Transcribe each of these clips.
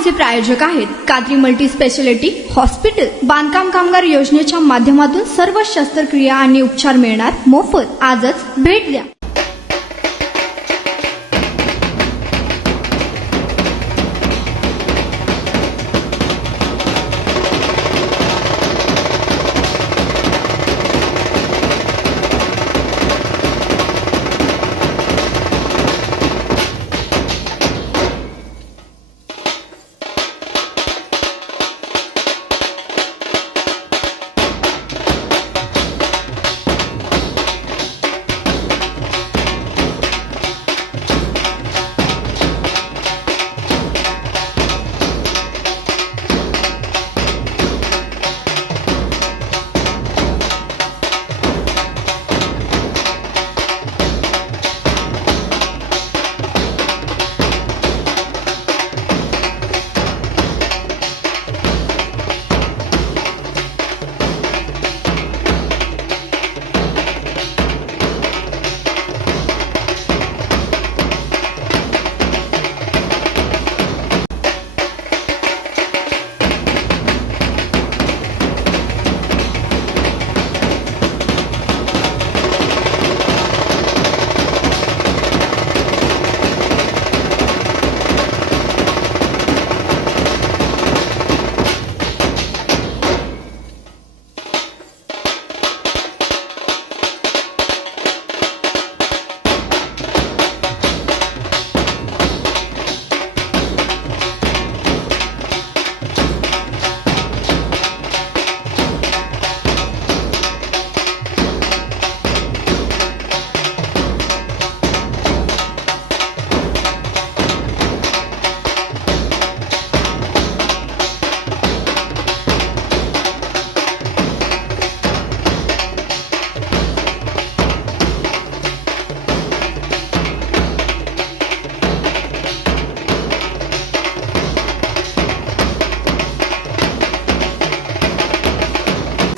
वाहिनीचे प्रायोजक आहेत Qadri multi speciality hospital. बांधकाम कामगार योजनेच्या माध्यमातून सर्व शस्त्रक्रिया आणि उपचार मिळणार मोफत। आजच भेट द्या।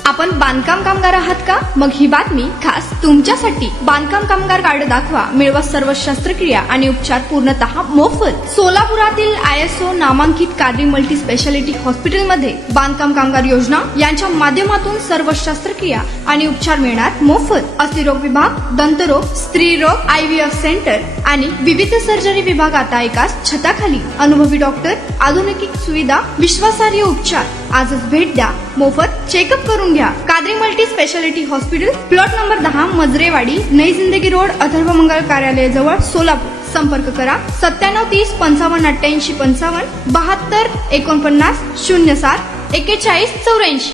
आपण बांधकाम कामगार आहात का? मग ही बातमी खास तुमच्यासाठी। बांधकाम कामगार कार्ड दाखवा, मिळवा सर्व शस्त्रक्रिया आणि उपचार पूर्णतः मोफत। सोलापुरातील ISO नामांकित कादरी मल्टी स्पेशालिटी हॉस्पिटलमध्ये बांधकाम कामगार योजना यांच्या माध्यमातून सर्व शस्त्रक्रिया आणि उपचार मिळणार मोफत। अस्थिरोग विभाग, दंतरोग, स्त्रीरोग, IVF सेंटर आणि विविध सर्जरी विभाग आता एकाच छताखाली। अनुभवी डॉक्टर, आधुनिक सुविधा, विश्वासार्ह उपचार। आजच भेट द्या, मोफत चेकअप करून घ्या। Qadri multi speciality hospital, plot number 10, Majrewadi, नई जिंदगी रोड, अथर्व मंगल कार्यालय जवळ, सोलापूर। संपर्क करा 97 30 55 88 55 72 49 07 41 84।